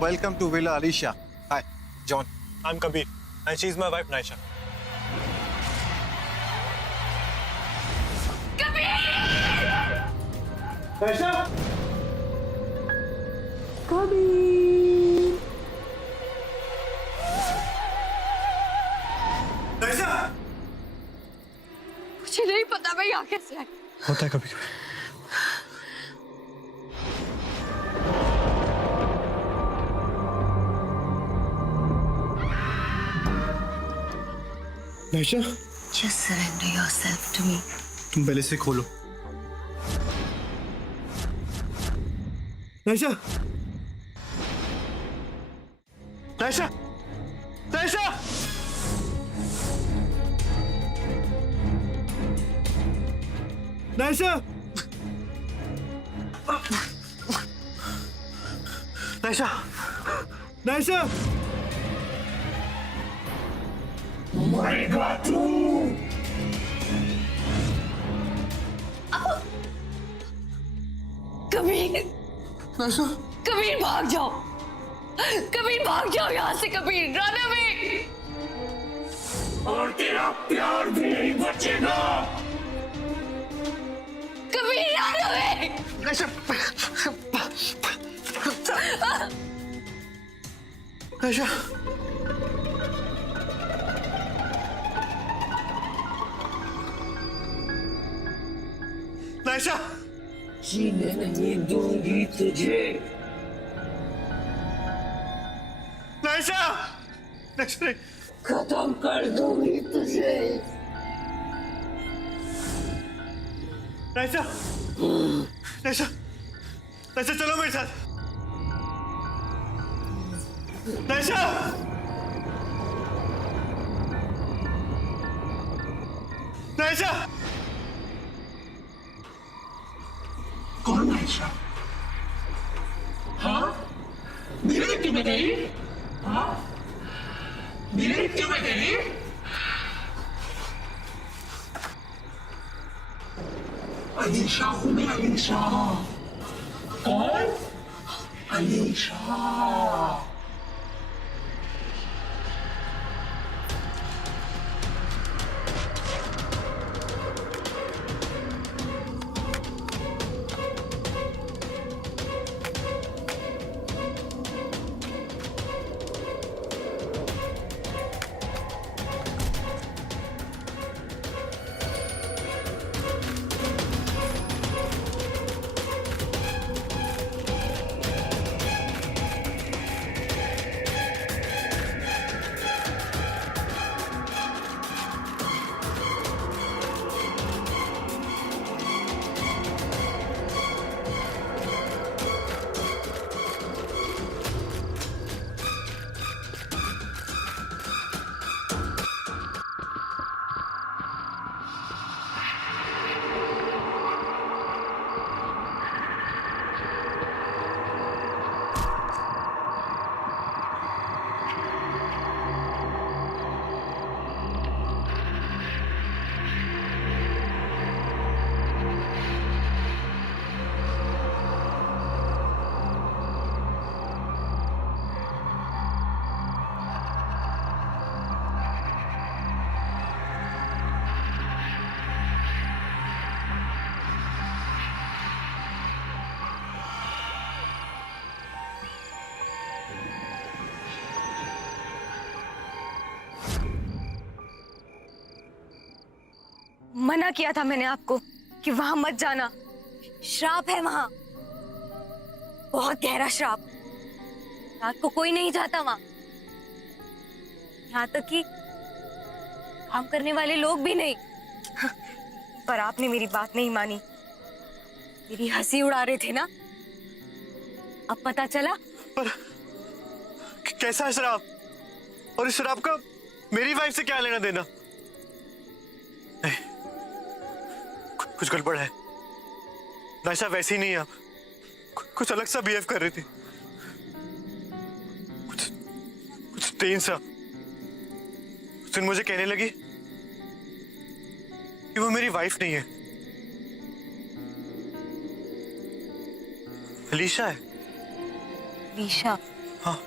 Welcome to Villa Alicia. Hi, John. I'm Kabir, and she's my wife, Naisha. Naisha? Naisha? मुझे नहीं पता मैं यहाँ कैसे आई। होता है कभी कभी। Naisha, Just surrender yourself to me. तुम पहले से खोलो। नाइशा, नाइशा, नाइशा, नाइशा, नाइशा, नाइशा। कबीर, नाइशा, कबीर भाग जाओ, कबीर भाग जाओ यहाँ से कबीर, रन अवे। और तेरा प्यार भी नहीं बचेगा। Kabir run away. नाइशा, नाइशा, नाइशा, जीने नहीं दूंगी तुझे। नाइशा, नाइशा नहीं। खत्म कर दूंगी तुझे। नाइशा, नाइशा, नाइशा चलो मेरे साथ। नाइशा, नाइशा, कौन आयशा? हाँ, मेरे क्यों गई? हाँ, मेरे क्यों गई? अलीशा हूँ मैं, अलीशा। कौन? अलीशा। मना किया था मैंने आपको कि वहां मत जाना, श्राप है वहां, बहुत गहरा श्राप। रात को कोई नहीं जाता वहां, यहाँ तक कि काम करने वाले लोग भी नहीं। पर आपने मेरी बात नहीं मानी, मेरी हंसी उड़ा रहे थे ना, अब पता चला। पर कैसा शराब, और इस शराब का मेरी वाइफ से क्या लेना देना? नहीं, कुछ गड़बड़ है। नाइशा वैसी नहीं है, आप कुछ अलग सा बिहेव कर रही थी, कुछ तेज सा। उस दिन मुझे कहने लगी कि वो मेरी वाइफ नहीं है, अलीशा है। अलीशा? हाँ।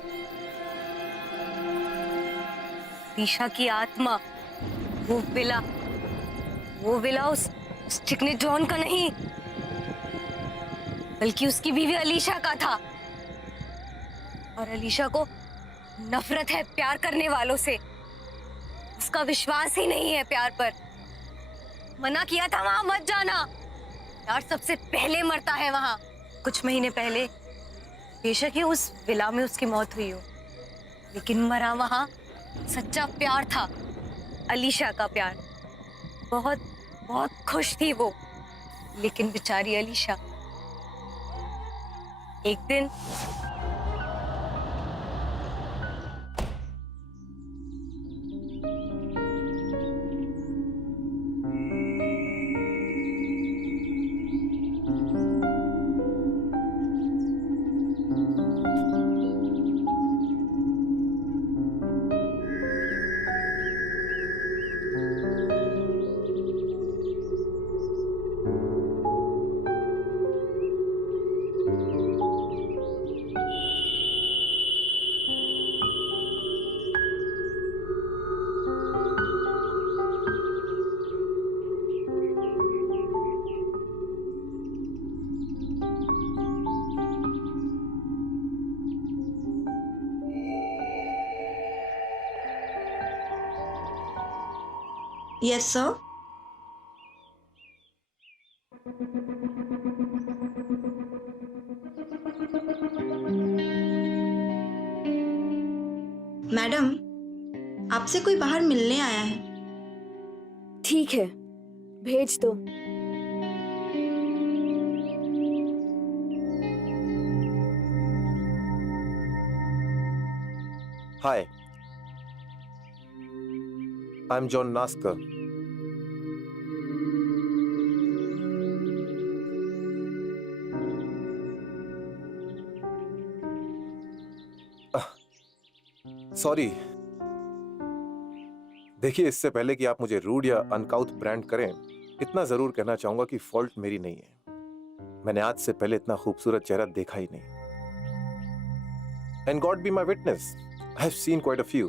अलीशा की आत्मा, वो विला उस चिकने जॉन का नहीं, बल्कि उसकी बीवी अलीशा का था। और अलीशा को नफरत है प्यार करने वालों से। उसका विश्वास ही नहीं है प्यार पर। मना किया था वहां मत जाना। प्यार सबसे पहले मरता है वहां। कुछ महीने पहले बेशक ही उस विला में उसकी मौत हुई हो, लेकिन मरा वहां सच्चा प्यार था, अलीशा का प्यार। बहुत बहुत खुश थी वो, लेकिन बेचारी अलीशा एक दिन Yes, sir. मैडम, आपसे कोई बाहर मिलने आया है। ठीक है, भेज दो। Hi. I'm John Nasker. Sorry. देखिए, इससे पहले कि आप मुझे रूड या अनकाउथ ब्रांड करें, इतना जरूर कहना चाहूंगा कि फॉल्ट मेरी नहीं है। मैंने आज से पहले इतना खूबसूरत चेहरा देखा ही नहीं। And God be my witness, I have seen quite a few,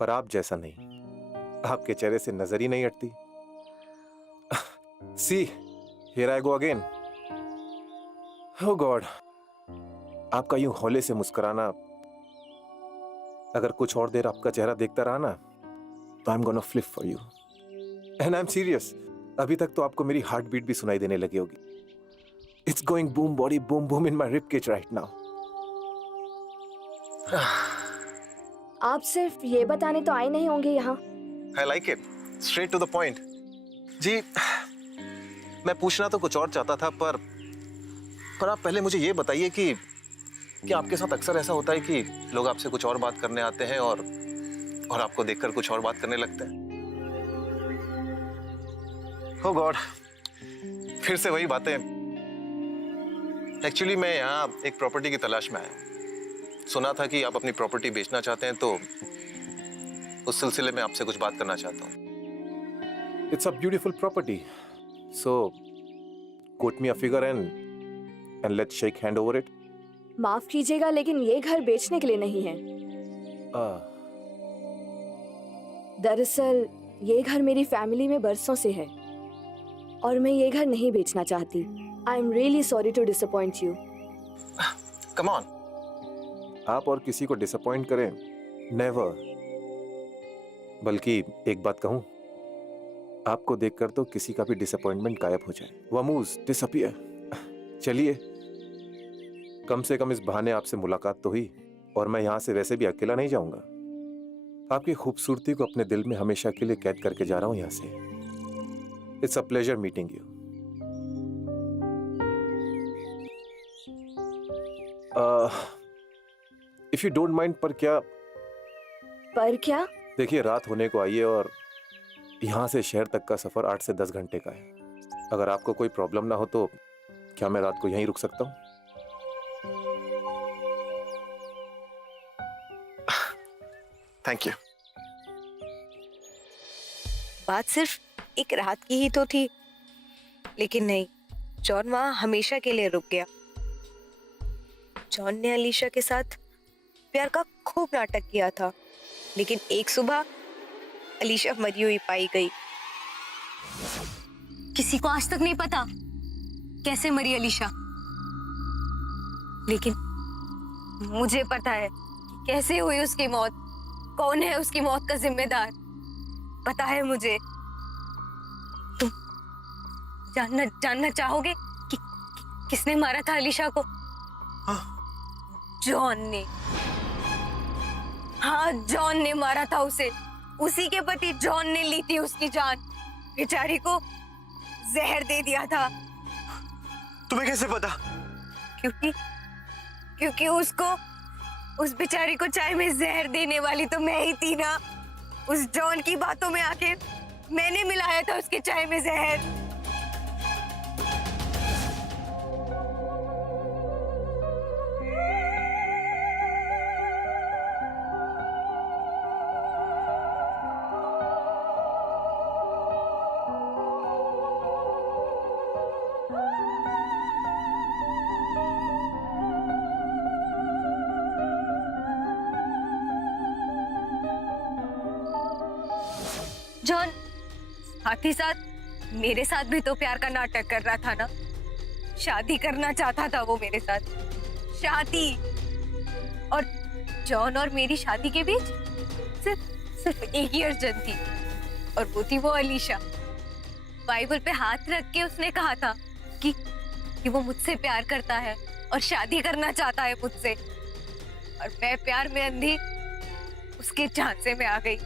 पर आप जैसा नहीं। आपके चेहरे से नजर ही नहीं हटती। See, here I go again. Oh God, आपका यूं हौले से मुस्कुराना, अगर कुछ और देर आपका चेहरा देखता रहा ना, तो I am gonna flip for you. And I am serious. अभी तक तो आपको मेरी हार्ट बीट भी सुनाई देने लगी होगी। It's going boom body boom boom in my rib cage right now. आप सिर्फ ये बताने तो आए नहीं होंगे यहाँ। I like it. Straight to the point. जी, मैं पूछना तो कुछ और चाहता था, पर आप पहले मुझे ये बताइए कि आपके साथ अक्सर ऐसा होता है कि लोग आपसे कुछ और बात करने आते हैं और आपको देखकर कुछ और बात करने लगते हैं। Oh God, फिर से वही बातें। एक्चुअली मैं यहाँ एक प्रॉपर्टी की तलाश में आया हूँ। सुना था कि आप अपनी प्रॉपर्टी बेचना चाहते हैं, तो उस सिलसिले में आपसे कुछ बात करना चाहता हूँ। It's a beautiful property, so quote me a figure and let's shake hand over it. माफ कीजिएगा, लेकिन ये घर बेचने के लिए नहीं है। दरअसल ये घर मेरी फैमिली में बरसों से है और मैं ये घर नहीं बेचना चाहती। I am really sorry to disappoint you. Come on, आप और किसी को डिसअपॉइंट करें? नेवर। बल्कि एक बात कहूं, आपको देखकर तो किसी का भी डिसअपॉइंटमेंट गायब हो जाए। वमूज डिसअपियर। चलिए, कम से कम इस बहाने आपसे मुलाकात तो हुई, और मैं यहां से वैसे भी अकेला नहीं जाऊंगा। आपकी खूबसूरती को अपने दिल में हमेशा के लिए कैद करके जा रहा हूं यहां से। It's a pleasure meeting you. If you don't mind, पर क्या? देखिए, रात होने को आई है और यहाँ से शहर तक का सफर 8 से 10 घंटे का है। अगर आपको कोई प्रॉब्लम ना हो तो क्या मैं रात को यहीं रुक सकता हूँ? Thank you. बात सिर्फ एक रात की ही तो थी, लेकिन नहीं, जॉन वहां हमेशा के लिए रुक गया। जॉन ने अलीशा के साथ प्यार का खूब नाटक किया था, लेकिन एक सुबह अलीशा मरी हुई पाई गई। किसी को आज तक नहीं पता कैसे मरी अलीशा, लेकिन मुझे पता है कि कैसे हुई उसकी मौत, कौन है उसकी मौत का जिम्मेदार, पता है मुझे। तुम जानना चाहोगे कि किसने मारा था अलीशा को? जॉन ने। हाँ, जॉन ने मारा था उसे। उसी के पति जॉन ने ली थी उसकी जान। बेचारी को जहर दे दिया था। तुम्हें कैसे पता? क्योंकि उस बेचारी को चाय में जहर देने वाली तो मैं ही थी ना। उस जॉन की बातों में आके मैंने मिलाया था उसके चाय में जहर। जॉन साथ ही साथ मेरे साथ भी तो प्यार का नाटक कर रहा था ना। शादी करना चाहता था वो मेरे साथ, शादी। और जॉन और मेरी शादी के बीच सिर्फ एक ही अर्जन थी, और वो थी वो अलीशा। बाइबल पे हाथ रख के उसने कहा था कि वो मुझसे प्यार करता है और शादी करना चाहता है मुझसे, और मैं प्यार में अंधी उसके झांसे में आ गई।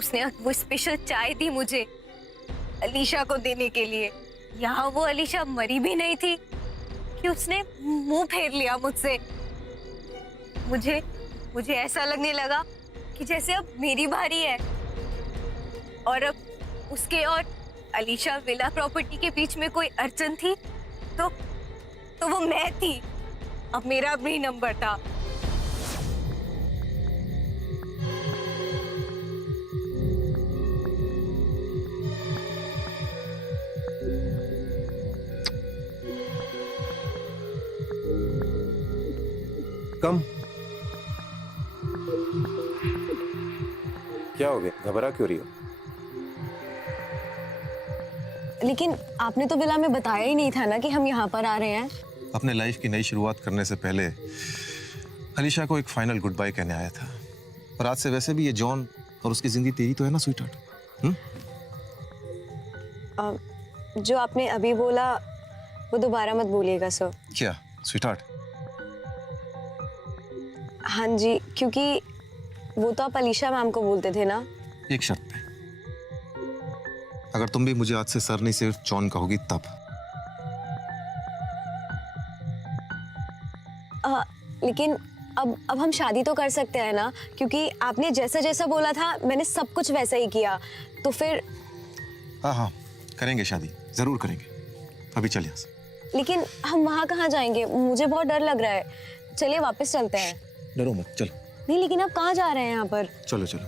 उसने वो स्पेशल चाय दी मुझे अलीशा को देने के लिए। यहाँ वो अलीशा मरी भी नहीं थी कि उसने मुंह फेर लिया मुझसे। मुझे ऐसा लगने लगा कि जैसे अब मेरी बारी है, और अब उसके और अलीशा विला प्रॉपर्टी के बीच में कोई अड़चन थी तो वो मैं थी। अब मेरा भी नंबर था। कम। क्या हो गया, घबरा क्यों रही हो? लेकिन आपने तो विला में बताया ही नहीं था ना कि हम यहाँ पर आ रहे हैं। अपने लाइफ की नई शुरुआत करने से पहले अलीशा को एक फाइनल गुड बाय कहने आया था। और आज से वैसे भी ये जॉन और उसकी जिंदगी तेरी तो है ना स्वीटहार्ट? जो आपने अभी बोला वो दोबारा मत बोलिएगा सर। क्या स्वीटहार्ट? हाँ जी, क्योंकि वो तो आप अलीशा मैम को बोलते थे ना। एक शर्त पे, अगर तुम भी मुझे आज से सर नहीं सिर्फ जॉन कहोगी तब। लेकिन अब हम शादी तो कर सकते हैं ना, क्योंकि आपने जैसा जैसा बोला था मैंने सब कुछ वैसा ही किया। तो फिर हाँ, करेंगे शादी, जरूर करेंगे। अभी चल यहाँ से। लेकिन हम वहाँ कहाँ जाएंगे? मुझे बहुत डर लग रहा है। चलिए वापस चलते हैं। डरो मत, चलो। नहीं, लेकिन आप कहाँ जा रहे हैं यहाँ पर? चलो चलो,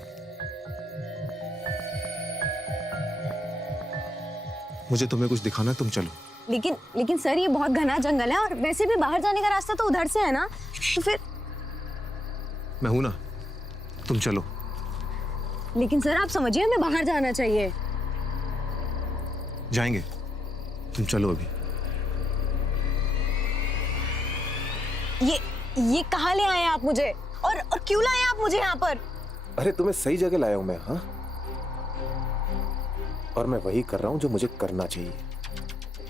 मुझे तुम्हें कुछ दिखाना है, तुम चलो। लेकिन सर ये बहुत घना जंगल है, और वैसे भी बाहर जाने का रास्ता तो उधर से है ना, तो फिर। मैं हूं ना, तुम चलो। लेकिन सर आप समझिए, हमें बाहर जाना चाहिए। जाएंगे, तुम चलो अभी। ये कहाँ ले आए आप मुझे, और क्यों लाए आप मुझे यहाँ पर? अरे तुम्हें सही जगह लाया हूं मैं। हाँ, और मैं वही कर रहा हूं जो मुझे करना चाहिए।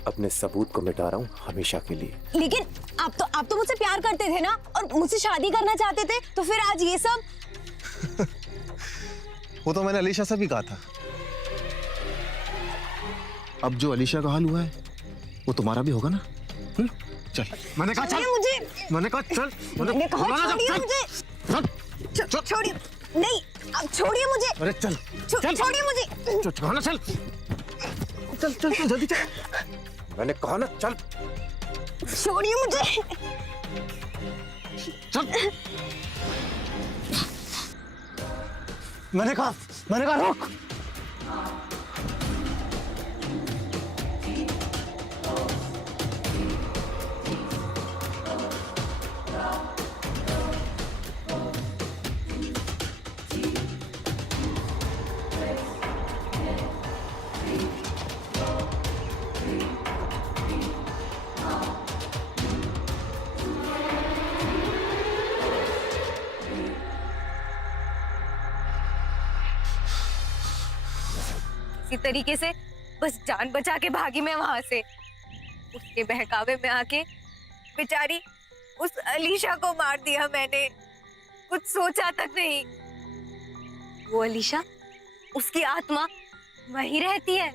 अपने सबूत को मिटा रहा हूं हमेशा के लिए। लेकिन आप तो मुझसे प्यार करते थे ना, और मुझसे शादी करना चाहते थे, तो फिर आज ये सब? वो तो मैंने अलीशा से भी कहा था। अब जो अलीशा का हाल हुआ है वो तुम्हारा भी होगा ना। चल, मैंने कहा चल। मैंने कहा चल। मैंने कहा छोड़िए मुझे। छोड़िए, नहीं, अब छोड़िए मुझे। अरे चल, छोड़िए मुझे। कहा ना चल। चल जल्दी चल। मैंने कहा ना चल। छोड़िए मुझे। चल। मैंने कहा रोक। किसी तरीके से बस जान बचा के भागी मैं वहां से। उसके बहकावे में आके बेचारी उस अलीशा को मार दिया मैंने, कुछ सोचा तक नहीं। वो अलीशा, उसकी आत्मा वहीं रहती है,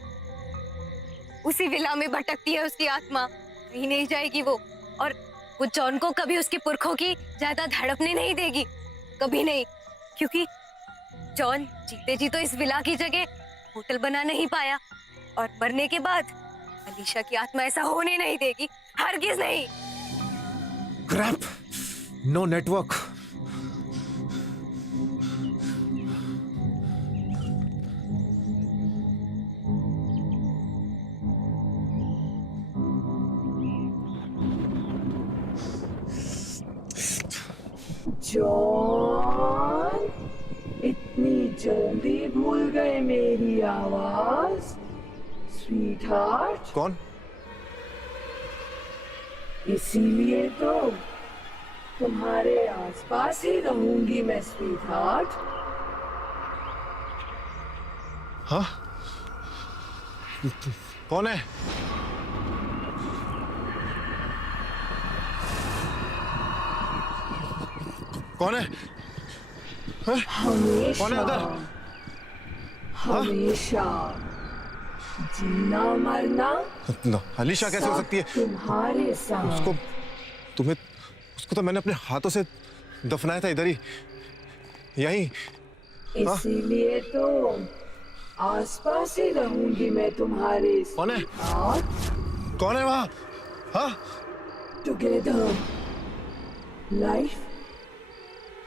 उसी विला में भटकती है उसकी आत्मा, कहीं नहीं जाएगी वो। और वो जॉन को कभी उसके पुरखों की ज्यादा धड़पने नहीं देगी, कभी नहीं, क्योंकि जॉन जीते जी तो इस विला की जगह होटल बना नहीं पाया, और मरने के बाद अलीशा की आत्मा ऐसा होने नहीं देगी, हरगिज नहीं। Krebs, no network. जॉन, इतनी जल्दी भूल गए मेरी आवाज? स्वीटहार्ट, कौन? इसीलिए तो तुम्हारे आसपास ही रहूंगी मैं स्वीटहार्ट। हाँ? कौन है? कौन है? हमेशा, कौन है उधर? हमेशा जीना मरना नो, अलीशा कैसे हो सकती है? तुम्हारे साथ। उसको तो मैंने अपने हाथों से दफनाया था, इधर ही, यहीं। इसीलिए तो आसपास ही रहूंगी मैं तुम्हारे। कौन है? साथ कौन है वहां? हाँ? Together, life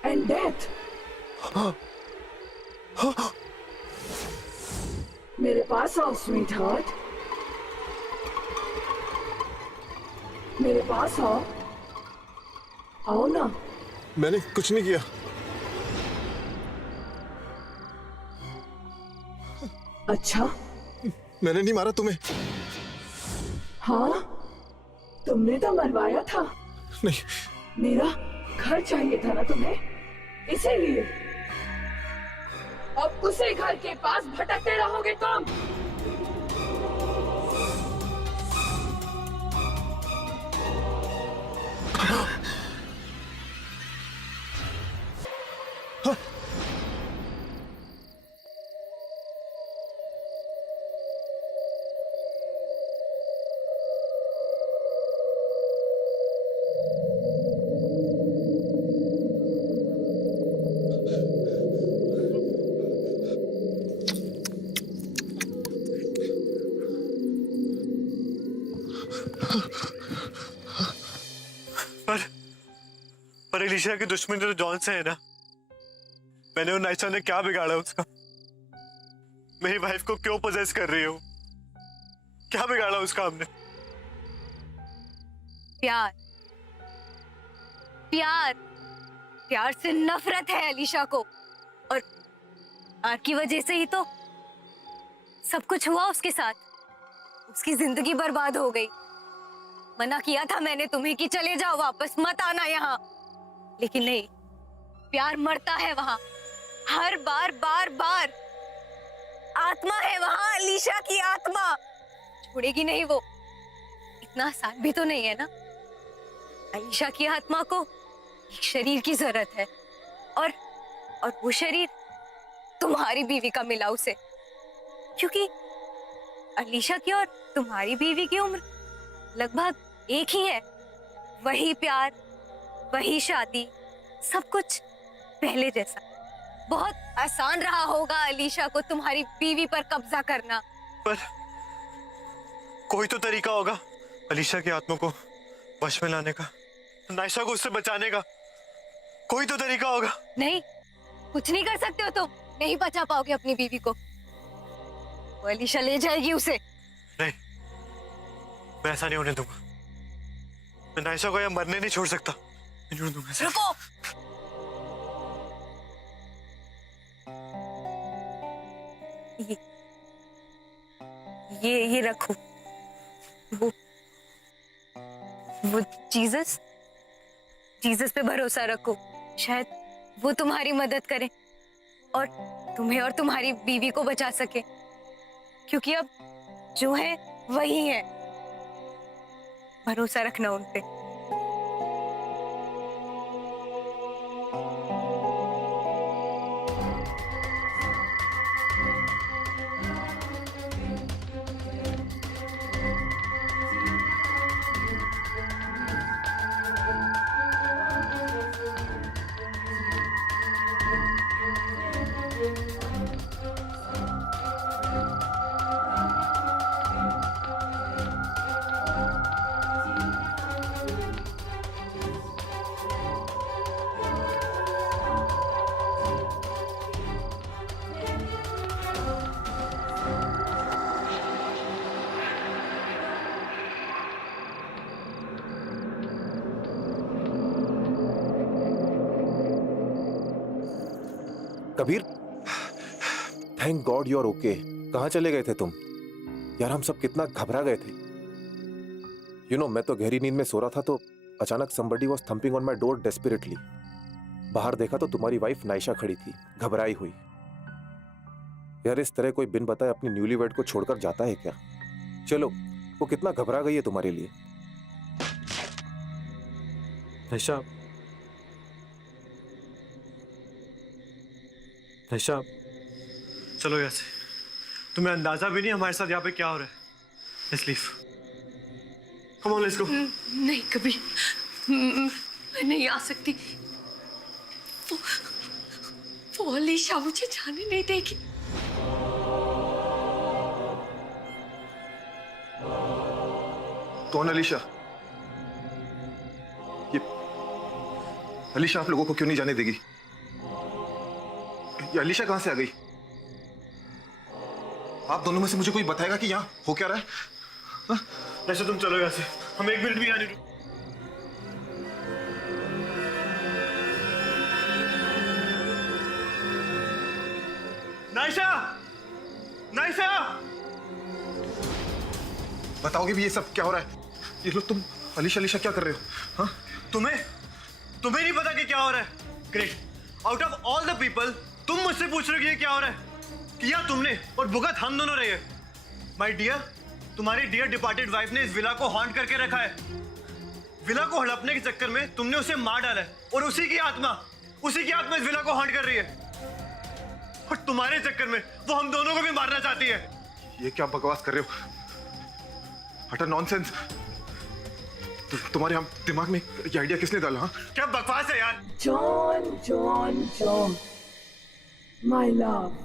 and death. मेरे पास आओ स्वीट हार्ट, मेरे पास आओ, आओ ना। मैंने कुछ नहीं किया। अच्छा, मैंने नहीं मारा तुम्हें। हाँ, तुमने तो मरवाया था। नहीं, मेरा घर चाहिए था ना तुम्हें, इसीलिए अब उसी घर के पास भटकते रहोगे तुम। पर एलिशा की दुश्मनी तो जॉन से है ना। मैंने और नाइसा ने क्या बिगाड़ा उसका? मेरी वाइफ को क्यों पोजेस कर रही हो? क्या बिगाड़ा उसका हमने? प्यार, प्यार, प्यार से नफरत है अलीशा को, और प्यार की वजह से ही तो सब कुछ हुआ उसके साथ। उसकी जिंदगी बर्बाद हो गई। मना किया था मैंने तुम्हें कि चले जाओ, वापस मत आना यहाँ, लेकिन नहीं, प्यार मरता है वहां, हर बार, बार बार। आत्मा है वहां, अलीशा की आत्मा, छोड़ेगी नहीं वो। इतना आसान भी तो नहीं है ना। अलीशा की आत्मा को एक शरीर की जरूरत है, और वो शरीर तुम्हारी बीवी का मिला उसे, क्योंकि अलीशा की और तुम्हारी बीवी की उम्र लगभग एक ही है। वही प्यार, वही शादी, सब कुछ पहले जैसा। बहुत आसान रहा होगा अलीशा को तुम्हारी बीवी पर कब्जा करना। पर कोई तो तरीका होगा अलीशा की आत्मा को वश में लाने का, नाइसा को उससे बचाने का। कोई तो तरीका होगा। नहीं, कुछ नहीं कर सकते हो तुम, नहीं बचा पाओगे अपनी बीवी को। वो अलीशा ले जाएगी उसे। नहीं, मैं ऐसा नहीं होने दूंगा। मैं नाइसा को यहाँ मरने नहीं छोड़ सकता। नहीं छोड़ दूंगा ऐसा। रुको, ये रखो। वो जीसस पे भरोसा रखो, शायद वो तुम्हारी मदद करे और तुम्हें और तुम्हारी बीवी को बचा सके, क्योंकि अब जो है वही है। भरोसा रखना उन पे। Kabir, thank god you are okay. कहाँ चले गए थे तुम यार? हम सब कितना घबरा गए थे। मैं तो गहरी नींद में सो रहा था तो अचानक somebody was thumping on my door desperately। बाहर देखा तो तुम्हारी वाइफ नायशा खड़ी थी, घबराई हुई। यार इस तरह कोई बिन बताए अपनी न्यूलीवेड को छोड़कर जाता है क्या? चलो, वो कितना घबरा गई है तुम्हारे लिए। नायशा, नायशा, चलो यहाँ से। तुम्हें अंदाजा भी नहीं हमारे साथ यहाँ पे क्या हो रहा है। Let's leave. Come on, let's go. नहीं कभी, मैं नहीं आ सकती। वो अलीशा मुझे जाने नहीं देगी। कौन अलीशा? ये अलीशा आप लोगों को क्यों नहीं जाने देगी? ये अलीशा कहां से आ गई? आप दोनों में से मुझे कोई बताएगा कि यहाँ हो क्या रहा है? हाँ? नायशा तुम चलो यहाँ से, हम एक मिनट भी यहाँ नहीं रुक। नायशा, नायशा, बताओगे भी ये सब क्या हो रहा है? ये लोग, तुम अलीशा अलीशा क्या कर रहे हो? हाँ? तुम्हें नहीं पता कि क्या हो रहा है? Great. Out of all the people तुम मुझसे पूछ रहे हो कि ये क्या हो रहा है? किया तुमने और भुगत हम दोनों रहे हैं। माय डियर, तुम्हारी डियर डिपार्टेड वाइफ ने इस विला को हॉन्ट करके रखा है। विला को हड़पने के चक्कर में तुमने उसे मार डाला है और उसी की आत्मा इस विला को हॉन्ट कर रही है। और तुम्हारे चक्कर में वो हम दोनों को भी मारना चाहती है। ये क्या बकवास कर रहे हो? Utter nonsense. तुम्हारे हम दिमाग में ये आइडिया किसने डाला? हाँ? क्या बकवास है यार। John John John, my love.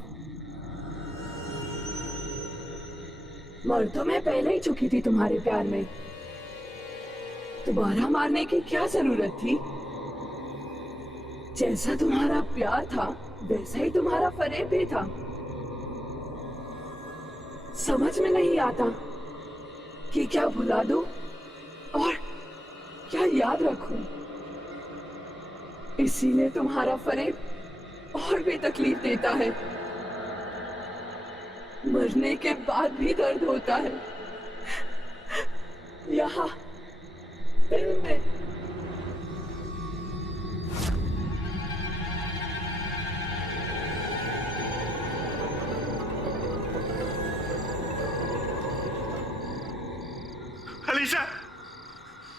मर तो मैं पहले ही चुकी थी तुम्हारे प्यार में। दोबारा मारने की क्या जरूरत थी? जैसा तुम्हारा प्यार था वैसा ही तुम्हारा फरेब भी था। समझ में नहीं आता कि क्या भुला दूं और क्या याद रखूं। इसीलिए तुम्हारा फरेब और भी तकलीफ देता है। मरने के बाद भी दर्द होता है। यहाँ दिल में। अलीशा,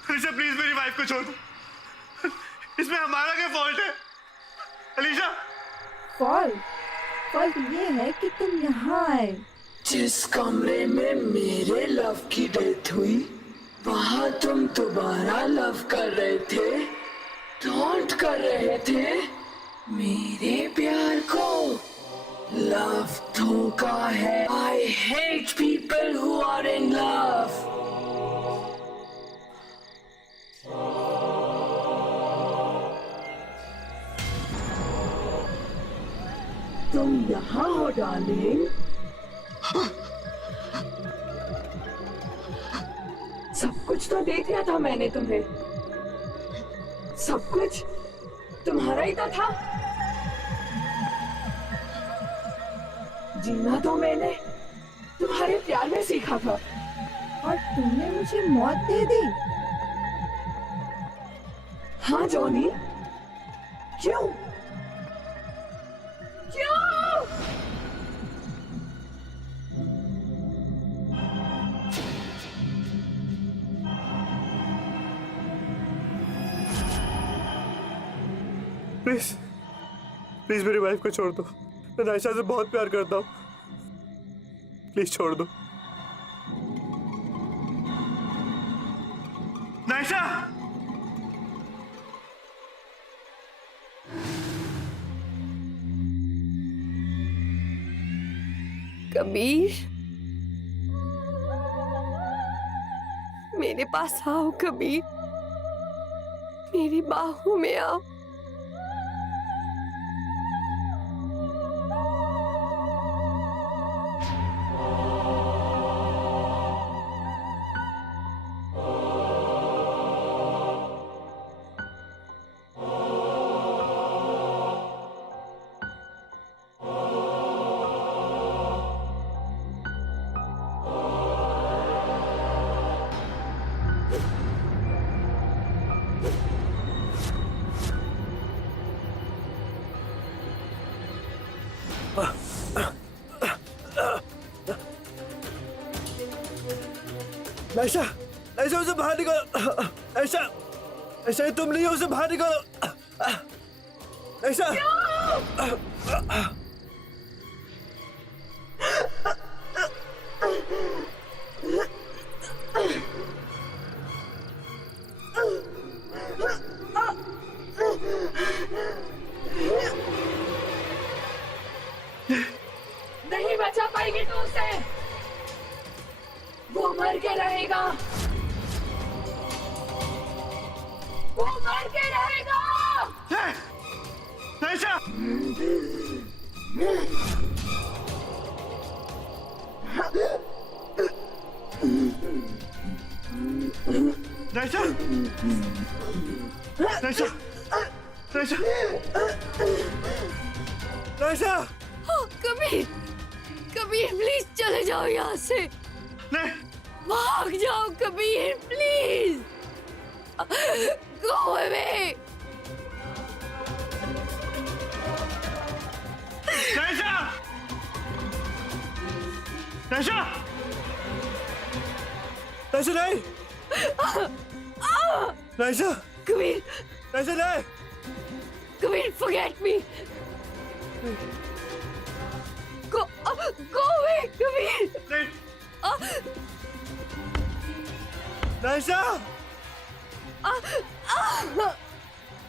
अलीशा प्लीज मेरी वाइफ को छोड़ दो। इसमें हमारा क्या फॉल्ट है? अलीशा, फॉल्ट ये है कि तुम यहाँ आए। जिस कमरे में मेरे लव की डेथ हुई वहां तुम दोबारा लव कर रहे थे, टॉन्ट कर रहे थे मेरे प्यार को। लव धोखा है। I hate people who are in love. तुम यहाँ हो डार्लिंग। सब कुछ तो दे दिया था मैंने तुम्हें। सब कुछ तुम्हारा ही तो था। जीना तो मैंने तुम्हारे प्यार में सीखा था। और तुमने मुझे मौत दे दी। हाँ जॉनी, क्यों? क्यों? प्लीज प्लीज मेरी वाइफ को छोड़ दो। मैं नायशा से बहुत प्यार करता हूँ, प्लीज छोड़ दो। नायशा! कबीर, मेरे पास आओ कबीर, मेरी बाहों में आओ। नायशा, नायशा उसे बाहर निकालो। नायशा, नायशा तुम नहीं हो, उसे बाहर निकालो। नायशा! नहीं बचा पाएगी तू उसे, वो मर के रहेगा, वो मर के रहेगा। नायशा! नायशा! नायशा! नायशा! नायशा! कबीर, कबीर प्लीज चले जाओ यहाँ से, नहीं! भाग जाओ Kabir please, go away. Naisha! Naisha! Naisha नहीं! नायशा! कबीर, नायशा नहीं! Kabir forget me, go away Kabir. नहीं! नायशा!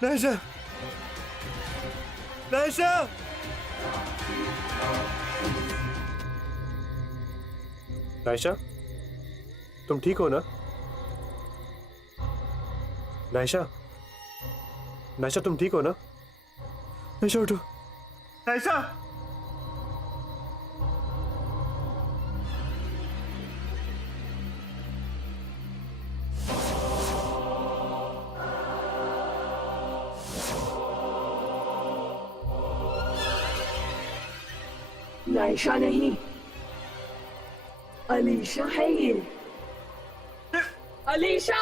नायशा! नायशा! नायशा, तुम ठीक हो ना? नायशा, नायशा तुम ठीक हो ना? नायशा उठो। नायशा! नायशा नहीं, अलीशा है ये। अलीशा!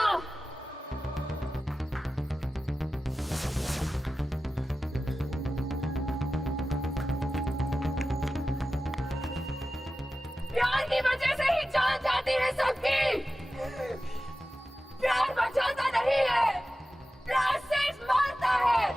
प्यार की वजह से ही जान जाती है सबकी। प्यार बचाता नहीं है, प्यार सिर्फ मारता है।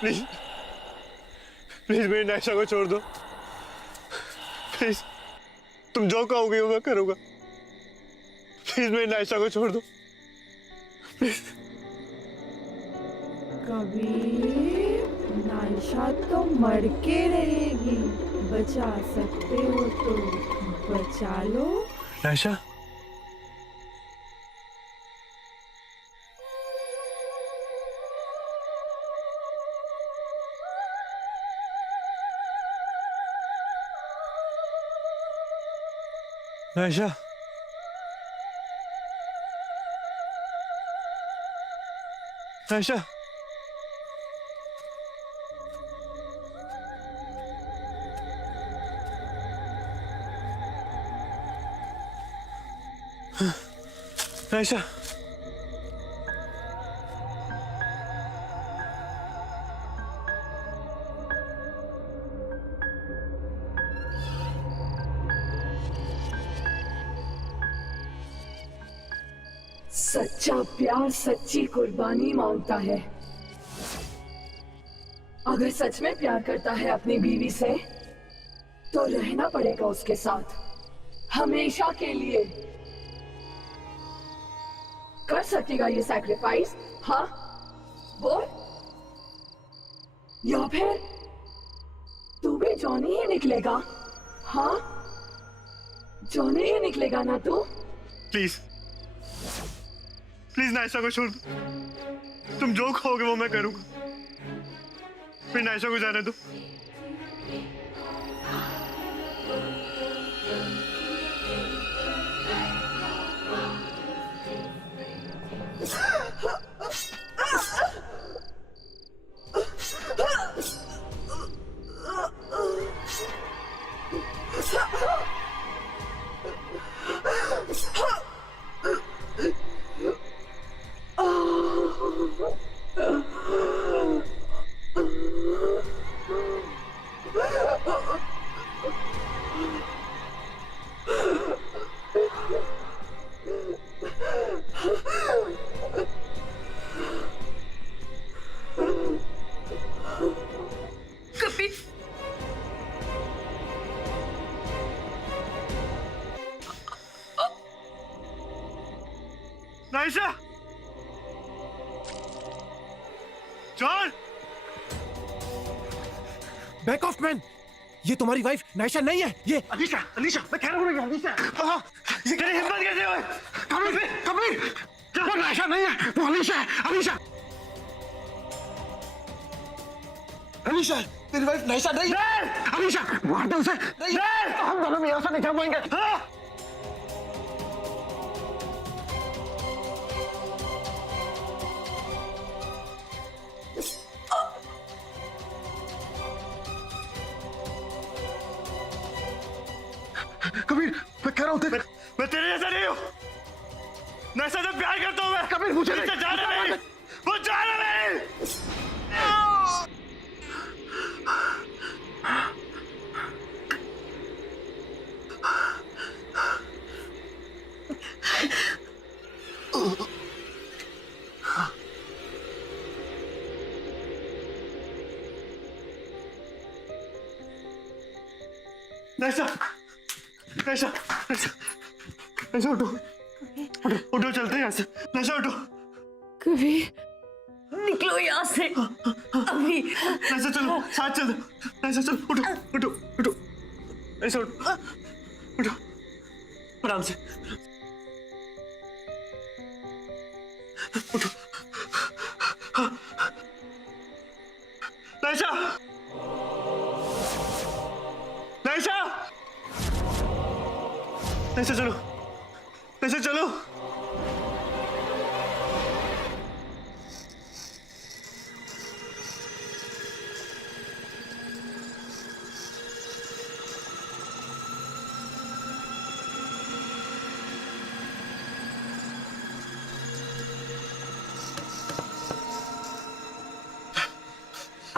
प्लीज प्लीज मेरी नायशा को छोड़ दो प्लीज। तुम जो कहोगे वो मैं करूंगा। प्लीज मेरी नायशा को छोड़ दो प्लीज। कबीर, नायशा तो मर के रहेगी, बचा सकते हो तो बचा लो। नायशा नायशा नायशा नायशा सच्चा प्यार सच्ची कुर्बानी मांगता है। अगर सच में प्यार करता है अपनी बीवी से तो रहना पड़ेगा उसके साथ हमेशा के लिए। कर सकेगा ये सैक्रिफाइस? हाँ बोल। या फिर तू भी जॉनी ही निकलेगा? हाँ जॉनी ही निकलेगा ना तू? प्लीज प्लीज नायशा को छोड़ दो। तुम जो कहोगे वो मैं करूंगा। फिर नायशा को जाने दो। Naisha John back of man, ये तुम्हारी वाइफ नायशा नहीं है। ये अलीशा अलीशा मैं कह रहा हूँ अलीशा। हाँ ये तेरी हिम्मत कैसे हुई? कबीर कबीर वो नायशा नहीं है, वो अलीशा है। अलीशा अलीशा तेरी वाइफ नायशा नहीं है। अलीशा मार दो उसे। हम दोनों भी यहाँ से निकल पाएंगे। हाँ कबीर मैं कह रहा हूँ मैं तेरे जैसा नहीं हूँ। नायशा से प्यार करता हूँ मैं। कबीर मुझे नहीं जाना नहीं, वो जाना नहीं। नायशा नायशा नायशा नायशा उठो उठो उठो चलते हैं यहाँ से। नायशा उठो। कबीर निकलो यहाँ से अभी। नायशा चलो साथ चलो। नायशा चलो उठो उठो उठो। नायशा उठो उठो आराम से उठो। नायशा नायशा नायशा चलो नायशा चलो।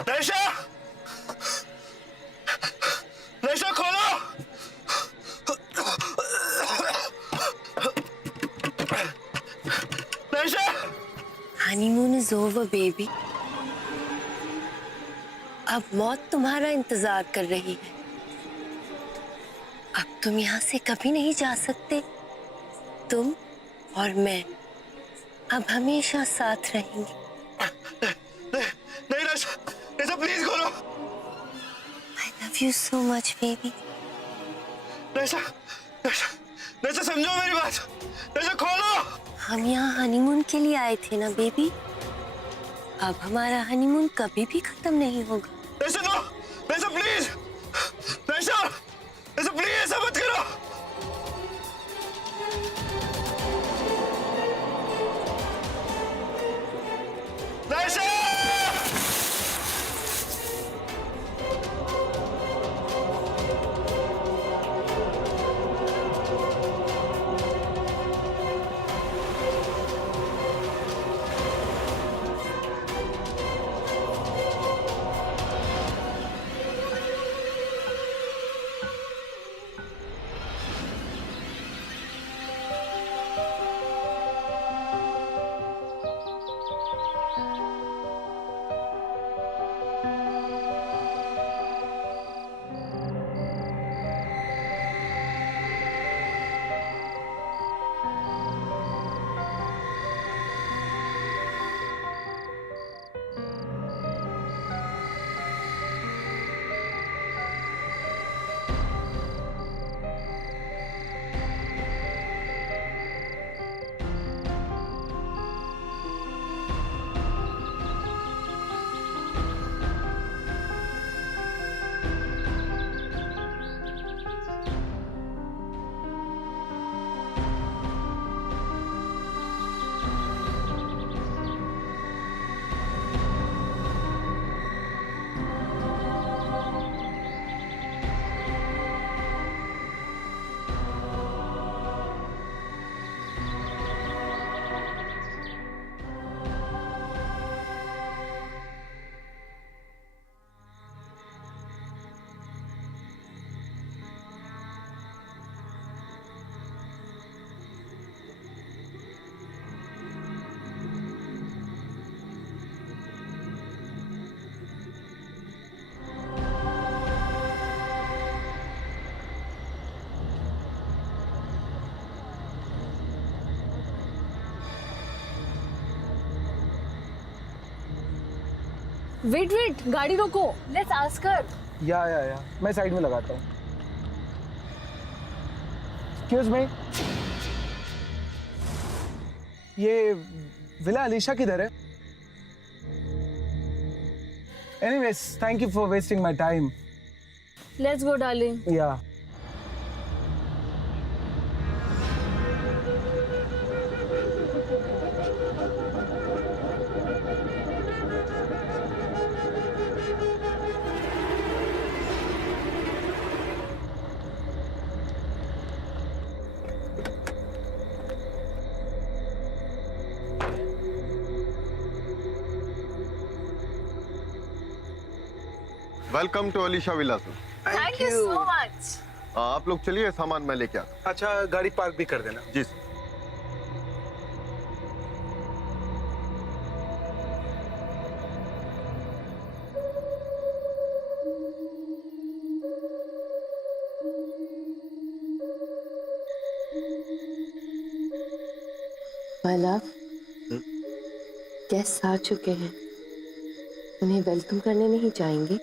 रईशा, रईशा खोलो। Raisha, honeymoon is over baby. अब मौत तुम्हारा इंतजार कर रही है। अब तुम यहाँ से कभी नहीं जा सकते। तुम और मैं अब हमेशा साथ रहेंगे। नहीं रईशा, रईशा प्लीज खोलो। I love you so much, baby. Raisha, Raisha, Raisha समझो मेरी बात। रईशा खोलो। हम यहाँ हनीमून के लिए आए थे ना बेबी। अब हमारा हनीमून कभी भी खत्म नहीं होगा। Raisha no, Raisha please, Raisha, Raisha please ऐसा मत करो। रईशा! वेट वेट, गाड़ी रोको। Let's ask her. या मैं साइड में लगाता हूँ। एक्सक्यूज मी, ये विला अलीशा किधर है? Anyways, thank you for wasting my time. Let's go darling. Yeah welcome to Alisha villas. Thank you so much. आप लोग चलिए, सामान मैं लेके आता अच्छा, गाड़ी पार्क भी कर देना। हूँ। जी सर। My love, गेस्ट आ चुके हैं, उन्हें वेलकम करने नहीं जाएंगे?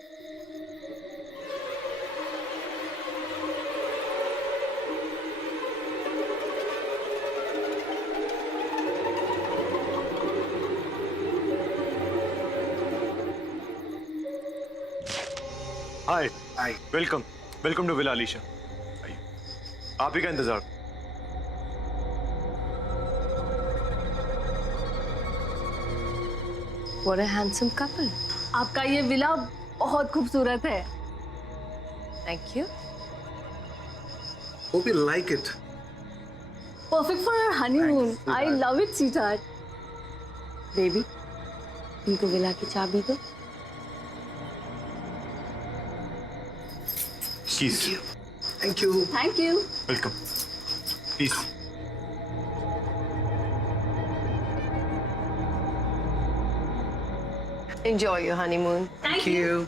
Hi, welcome, welcome to villa Alisha. आप ही का इंतजार। What a handsome couple. आपका ये विला बहुत खूबसूरत है। Thank you. Hope you like it. Perfect for our honeymoon. I love it, sweetheart. Baby, इनको विला की चाबी दो। Keys. Thank you thank you. Welcome. Peace. Enjoy your honeymoon. Thank you.